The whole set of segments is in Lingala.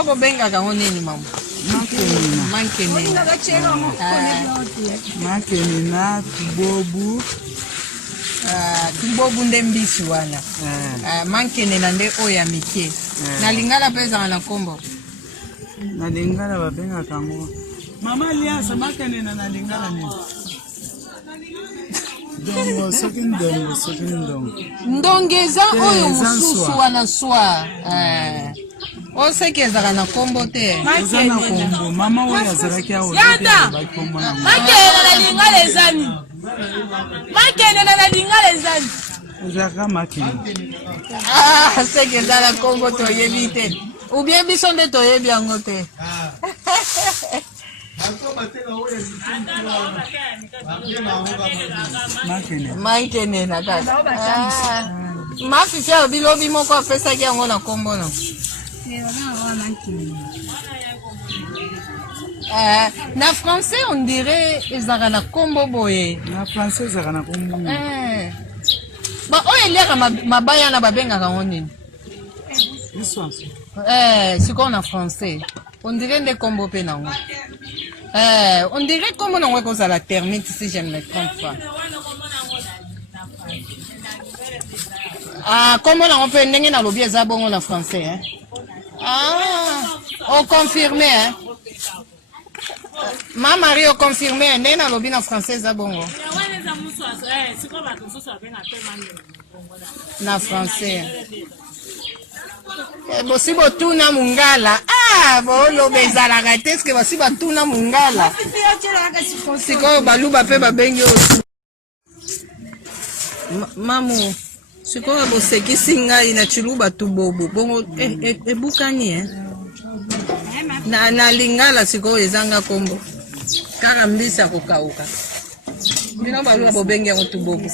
Oko benga kango nini mamu? Mankenena. Mankenena, tubobu. Tubobu nde mbisi wana. Mankenena nde oya mike. Na lingala pesa na kombo. Na lingala babenga kango. Mama Alianza mankenena na lingala nini? Ndongo, soki ndongo. Ndongeza oyo mususu wana swa. Osekeza na kombo te. Eza kombo. Mama oyo azalaki awo. Yata! Mankenena na lingala ezani. Mankenena na lingala ezani. Ezaka makene. Sekeza na kombo toyebi te. Ou bien biso nde toyebi yango te. Mankenena kaka. Mafisi ya bilobi moko apesaki yango na kombo no. Na français on dirait ezaka na kombo boye. Na français ezaka na kombo. Ba oyo eliaka mabaya na babengaka ngo nini? Siko na français. On dirait nde kombo pe nango. On dirait kombo nango kozala termite si je ne me trompe pas. Kombo nango pe ndenge na lobi eza bongo na français hein. On confirme hein. Ma Marie on confirme ndenge na lobi na français eza bongo. Na français. Bosi botuna mungala. Bolo bezalaka te eske basi batuna mungala. Sikoyo baluba pe babengi oyo. Mamu, sikoyo bosekisi ngai na chiluba tubobo. Bongo ebukani na lingala sikoyo ezanga kombo. Kaka mbisa kokauka. Bino baluba bobengi yango tubobo.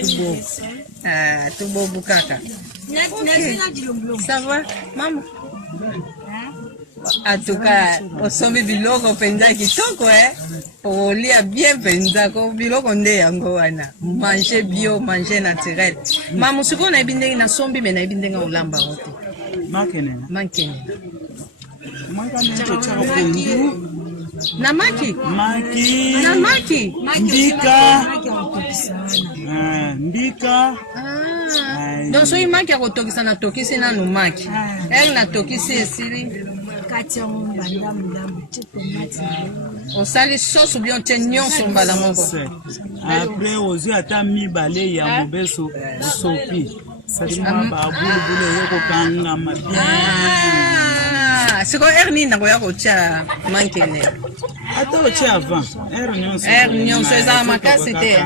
Tubobo. Tubobo kaka. Ça va, maman? En tout cas, on sommet biloko penza kitoko olia bien penza ko biloko nde yango wana. Manger bio, manger naturel. Maman siko na ebindenge na sombi me na ebindenge olamba wote. Mankenena. Na maki? Na maki? Ndika. Donc so imaki akotokisa na tokisi na numaki. Na tokisi esili. Osali sauce bien tenyon sur mbala moko. Après ozi ata mibale ya mobeso sopi. Salima babulu yoko kanga mabia. Siko nini na koya kocha mankene. Ata ocha avant. Nyonso eza makasi te.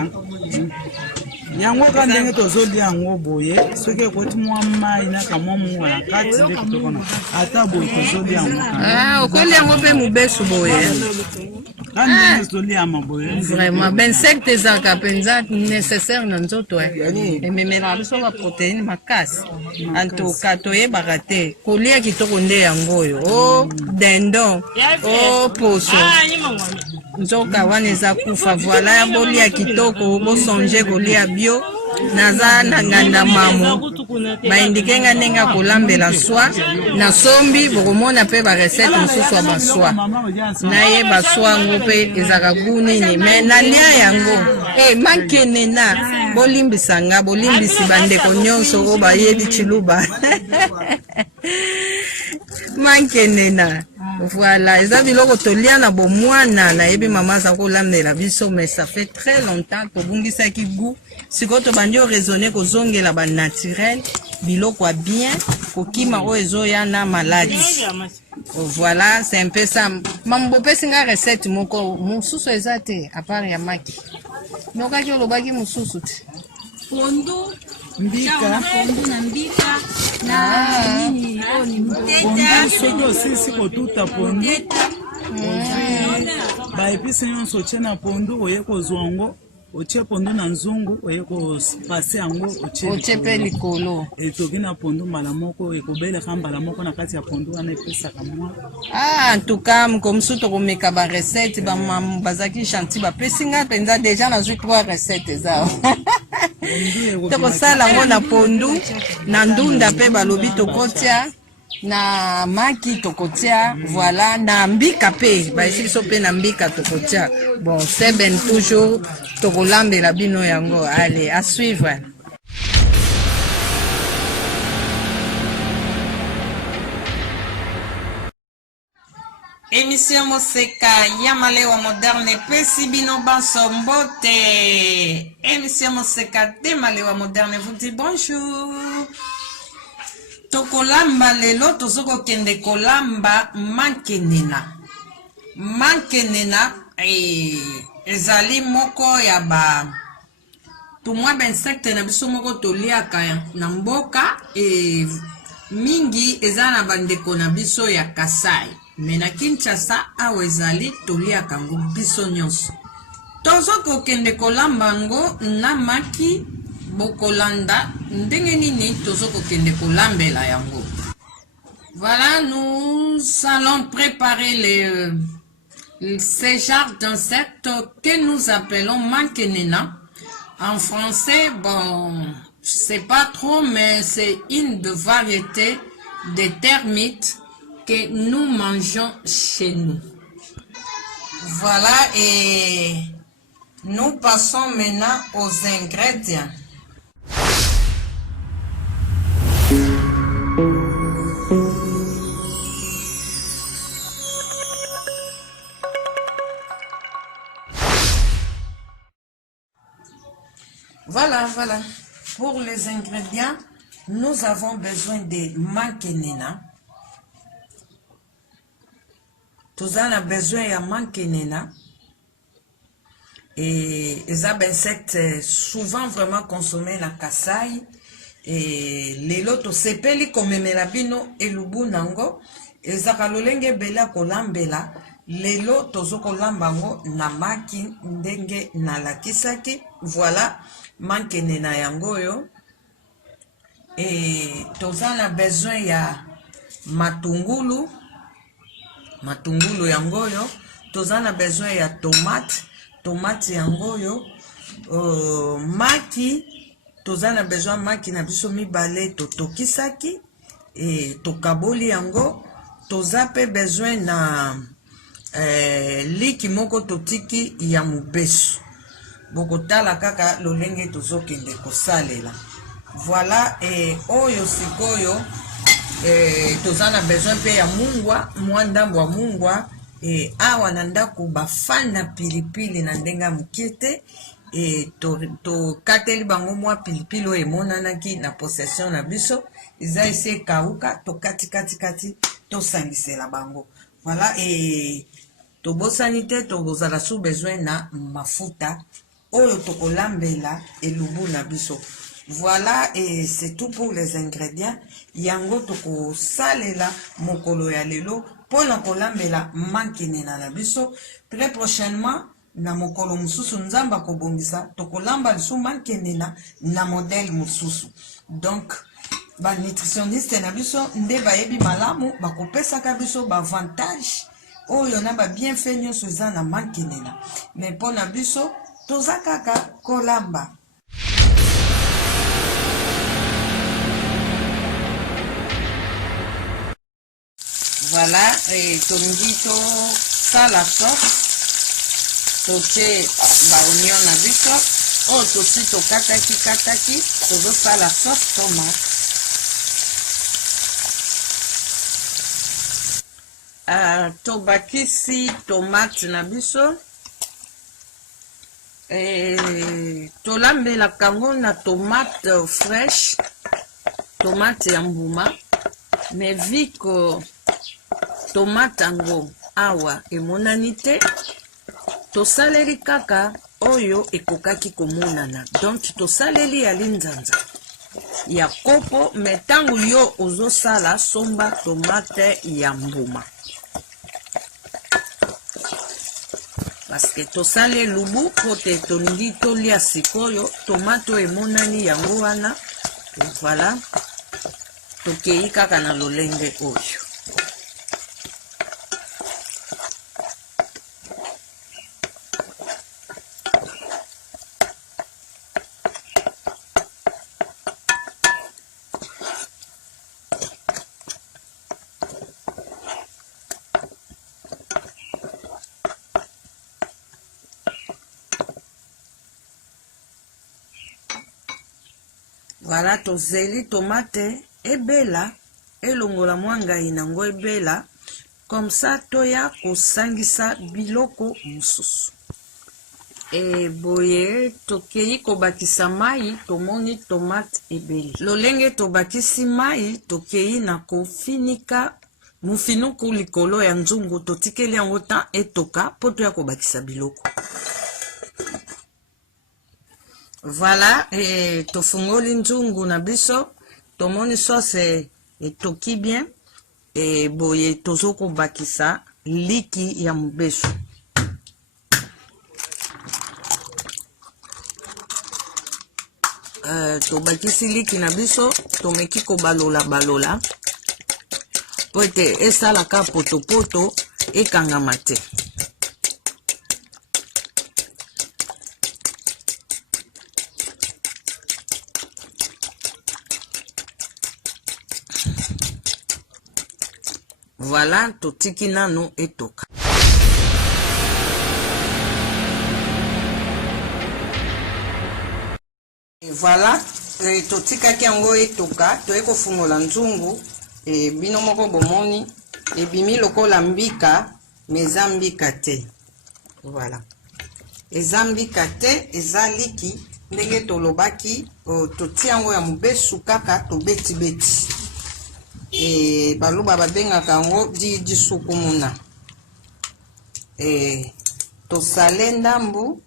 Yango kandenge tozoli yango boye soki ekoti mwa mai na kamwa mwana kati nde kitoko na ata boye tozoli yango okoli yango mpe mobesu boye kandenge tozoli yama boye vraiment bainsecte ezalaka mpenza nécessaire na nzoto ememelaka biso baprotéine makasi antuka toyebaka te kolia kitoko nde yango oyo dindon poso nzoka wana eza kufa voila ya bolia kitoko bosonge kolia bio naza na nganda mamu baindike nga ndenge kolambela swa na sombi bokomona mpe barecette mosusu ya baswa nayeba swa yango mpe ezaka gu nini me nalia yango mankenena bolimbisa nga bolimbisi bandeko nyonso oyo bayebi chiluba mankenena. Voilà, eza biloko tolia na bomwana na yebi mama za kolambela biso mais ça fait très longtemps que bungisa ki goût siko to bandi o raisonner ko zongela ba naturel biloko a bien kokima o ezoya na maladie. Voilà, c'est un peu ça. Mambo pesi nga recette moko mususu ezate à part ya maki. Noka ki olobaki mususu te. Pondo mbika na nini oni mteta soto sisi kotuta pondo ba episi nyonso tie na pondo oye kozwango otie pondo na nzungu oye kopase yango otie pe likolo etoki na pondo mbala moko ekobeleka mbala moko na kati ya pondo wana epesaka mwa en tout cas mkomsu tokomeka ba recette bazaki chanti bapesi nga mpenza déjà nazwi 3 recettes zao tokosala ngo na pondu na ndunda mpe balobi tokotia na maki tokotia voilà na mbika pe baisi biso pe na mbika tokotia bon seben toujours tokolambela bino yango. Allez, à suivre. Émission Moseka Yamalewa moderne pesi bino banso mbote. Émission Moseka de Malewa moderne vous dit bonjour. Tokolamba lelo tozoko kende kolamba mankenena. Mankenena ezali moko ya ba tumwa ba insecte na biso moko toliaka na mboka mingi eza na bandeko na biso ya Kasai. Mena Kinshasa awa ezali toliaka ngo biso nyonso. Tozoko kende kolamba ngo na maki bokolanda ndenge nini tozoko kende kolambela yango. Voilà, nous allons préparer ces genres d'insectes que nous appelons mankenena. En français, bon, je sais pas trop, mais c'est une de variétés de termites que nous mangeons chez nous. Voilà, et nous passons maintenant aux ingrédients. Voilà. Pour les ingrédients, nous avons besoin de mankenena. Nous avons besoin de mankenena. Et les insectes souvent vraiment consommés dans Kasai. Et les loto sepeli comme melabino et lubu nango. Et zakalolenge bela kolambela. Lelo tozoko lambango na maki ndenge na lakisaki. Voilà. Mankenena yango yo. Et tozana besoin ya matungulu yango yo. Tozana besoin ya tomate yango yo. Maki tozana besoin maki na biso mibale tokisaki et tokaboli yango. Tozape besoin na liki moko totiki ya mubesu. Bokotala kaka lolenge tozokende kosalela. Voilà, et oyo sikoyo tozana besoin pe ya mungwa, mwandambo wa mungwa, et awa nandaku bafana pilipili na ndenga mukete, et to kateli bango mwa pilipili oyo emonanaki na possession na biso, eza ese kauka, to kati, to sangisela bango. Voilà, et to bosanite, to bozala sous besoin na mafuta, oyo tokolambela elubu na biso. Voilà, et c'est tout pour les ingrédients. Yango toko salela mokolo ya lelo pona kolambela mankenena na biso. Très prochainement na mokolo mususu nzamba kobongisa tokolamba lisu mankenena na modèle mususu. Donc ba nutritionniste na biso nde bayebi malamu bakopesaka biso ba avantage oyo na ba bienfait nyonso eza na mankenena. Mais pona biso tozakaka kolamba. Voilà, et tongi to sala sauce, tote ba oignon na biso, o tosi to kataki, tozo sala sauce tomate. Tobakisi tomate na biso, tolambela kango na tomate fraîche, tomate ya mbuma, mais vu que tomate ango awa emonani te, tosaleli kaka oyo ekokaki komonana. Donc tosaleli ya linzanza ya kopo, metango yo ozosala somba tomate ya mbuma. Parce que tosale lubu pote tolingi tolia sikoyo tomato emonani yango wana. Voilà, tokei kaka na lolenge oyo. Voilà, tozeli tomate ebela elongola mwangai nango ebela comme ça toya kosangisa biloko mosusu. E boye tokei kobakisa mai tomoni tomate ebeli. Lolenge tobakisi mai tokei na kofinika mufinuku likolo ya nzungu totikeli yango tan etoka po toya kobakisa biloko. Voilà, tofungoli nzungu na biso, tomoni sauce etoki bien, et boye tozoko bakisa liki ya mubesu. Tobakisi liki na biso, tomeki ko balola, po ete esalaka poto ekangama te. Voilà, totiki nano etoka. Voilà, totika kiango etoka, toeko fungola nzungu, bino moko bomoni, ebimi lokola mbika, meza mbika te. Voilà. Eza mbika te, eza liki, ndenge tolobaki, toti yango ya mubesu kaka, tobeti. Baluba babengaka yango di sukumuna. Tosale ndambu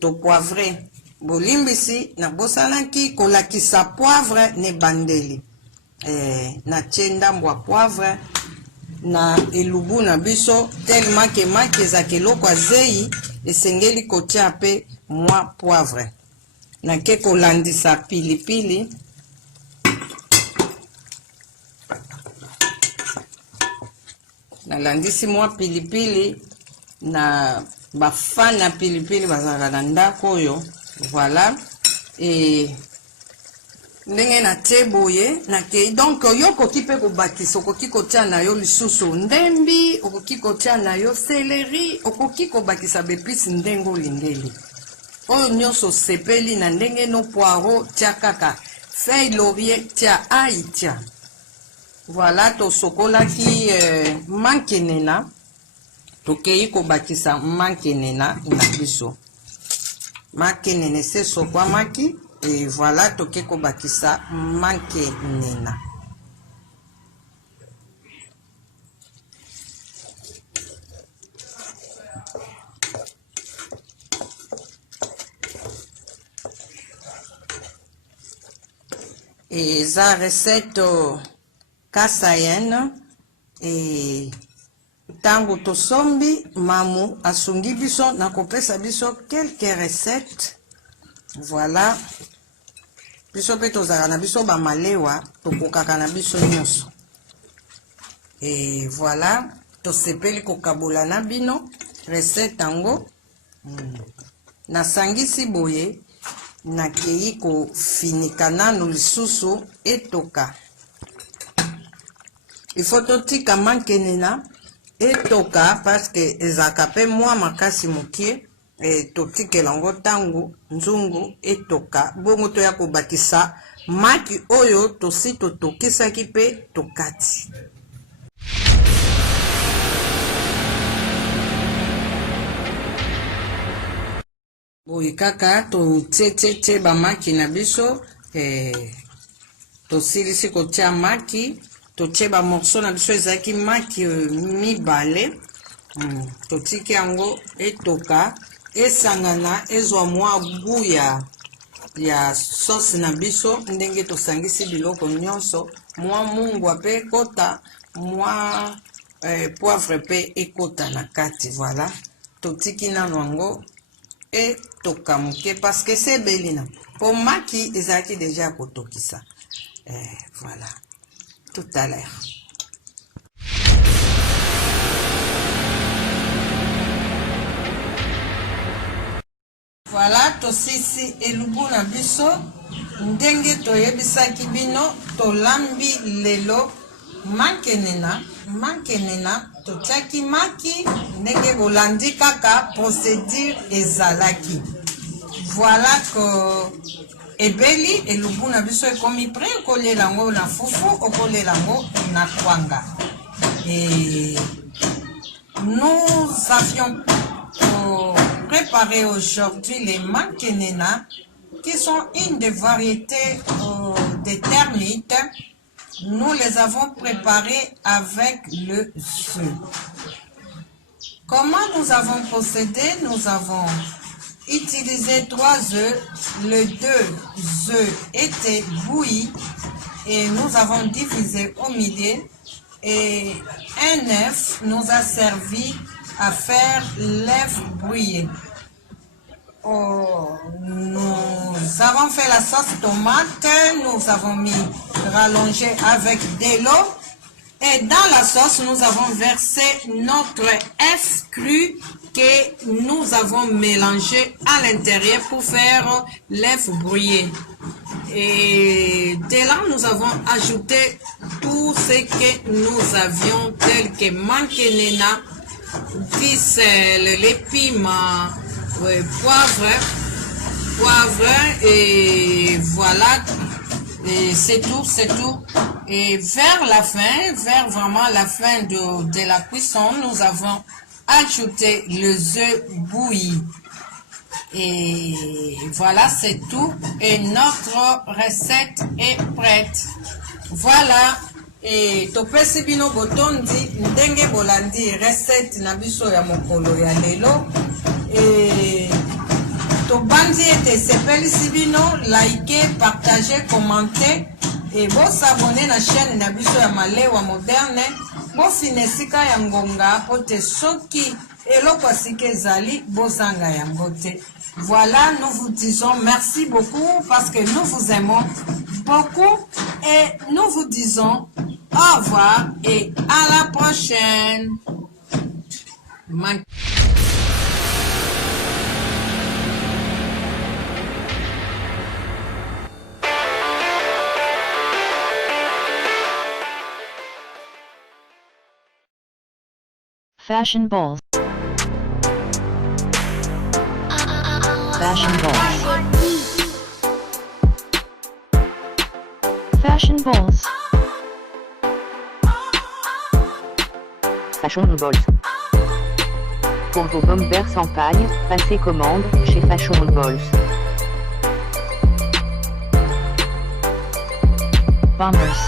to poivre. Bolimbisi na bosalaki kolakisa poivre ne bandeli. Na tie ndambu wa poivre na elubu na biso tellement ke maki ezaki eloko azei esengeli kotia pe mwa poivre. Na ke kolandisa pilipili. Nalandisi mwa pilipili na bafana pilipili bazalaka na ndako oyo. Voilà. Ndenge na te boye na ke donc yo koki pe kobakisa okoki kotia na yo lisusu ndembi, okoki kotia na yo céleri, okoki kobakisa bepisi ndenge olingeli. Oyo nyonso sepeli na ndenge no poireau tia kaka feuille laurier tia ai tia. Voilà, tosokolaki mankenena, tokei kobakisa mankenena na biso. Mankenene se sokwa maki, et voilà, tokei kobakisa mankenena. Et ça recette kasayenne et tango tosombi mamu asungi biso na kopesa biso quelques recettes. Voilà, biso pe tozaka na biso ba malewa tokokaka na biso nyonso. Et voilà, tosepeli kokabola na bino recette tango na sangisi boye na kei ko finika nanu lisusu etoka. Il faut totika mankenena etoka parce que ezaka pe mwa makasi mokie totikela ngo tangu nzungu etoka bongo toya kobakisa maki oyo tosi totokisaki pe tokati. Boye kaka totie bamaki na biso tosilisi kotia maki totie ba morceau na biso ezalaki maki mibale totiki yango etoka esangana ezwa mwa gu ya sauce na biso ndenge tosangisi biloko nyonso mwa mungwa pe ekota mwa poivre pe ekota na kati. Voilà, totiki nano yango etoka moke parce que c'est belina po maki ezalaki déjà kotokisa. Voilà, tout à l'heure. Voilà, tosisi elubu na biso ndenge toyebisaki bino tolambi lelo mankenena totiaki maki ndenge bolandi kaka procédure ezalaki. Voilà que ebeli elubu na biso ekomi prêt okolela yango na fufu okolela yango na kwanga. Et nous avions préparé aujourd'hui les mankenena qui sont une des variétés des termites. Nous les avons préparés avec le œuf. Comment nous avons procédé? Nous avons utilisé 3 œufs. Les 2 œufs étaient bouillis et nous avons divisé au milieu. Et un œuf nous a servi à faire l'œuf brouillé. Nous avons fait la sauce tomate, nous avons rallongé avec de l'eau. Et dans la sauce, nous avons versé notre œuf cru que nous avons mélangé à l'intérieur pour faire l'œuf brouillé. Et de là, nous avons ajouté tout ce que nous avions, tel que mankenena, du sel, les piments, poivre, et voilà. Et c'est tout, c'est tout. Et vers la fin, vers vraiment la fin de la cuisson, nous avons ajouté les œufs bouillis. Et voilà, c'est tout. Et notre recette est prête. Voilà. Et topesi bino botondi ndenge bolandi recette na biso ya mokolo ya lelo. Et tobandi ete sepelisi bino, likez, partagez, commentez. Et vous s'abonnez na chaîne na biso ya Malewa Moderne. Bo finesika ya ngonga pote soki eloko asike ezali bozanga yango te. Voilà, nous vous disons merci beaucoup parce que nous vous aimons beaucoup et nous vous disons au revoir et à la prochaine. Fashion balls. Fashion balls. Fashion balls. Fashion balls. Pour vos bombers sans paille, passez commande chez Fashion balls. Bombers.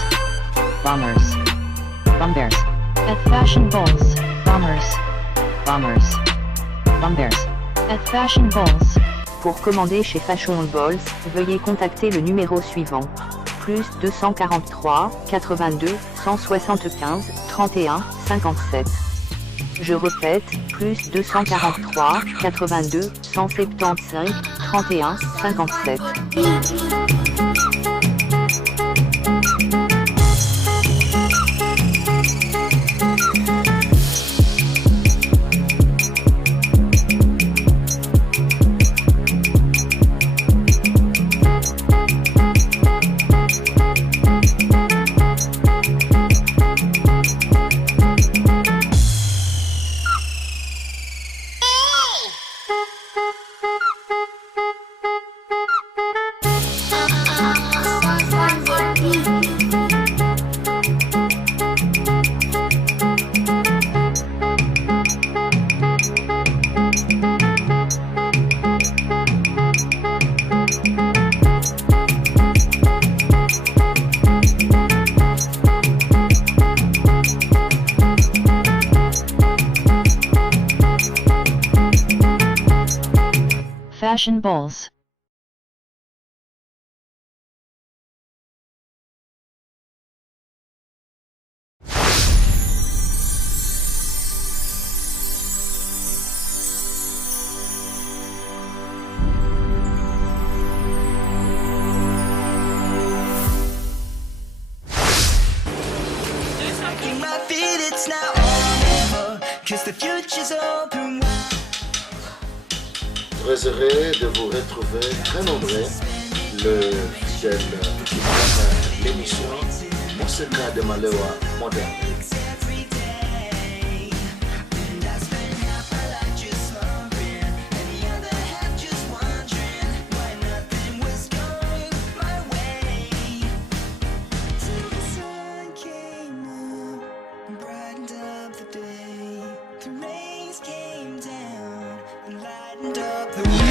Bombers. Bombers. At Fashion balls. Bombers. Bombers. Bombers. At Fashion balls. Pour commander chez Fashion balls, veuillez contacter le numéro suivant. Plus 243 82 175 31 57. Je répète, plus 243 82 175 31 57. Fashion balls. My feet, it's now or never, 'cause the future's open wide. Très heureux de vous retrouver, très nombreux, le fidèle qui mène l'émission Monseigneur de Malewa Moderne. The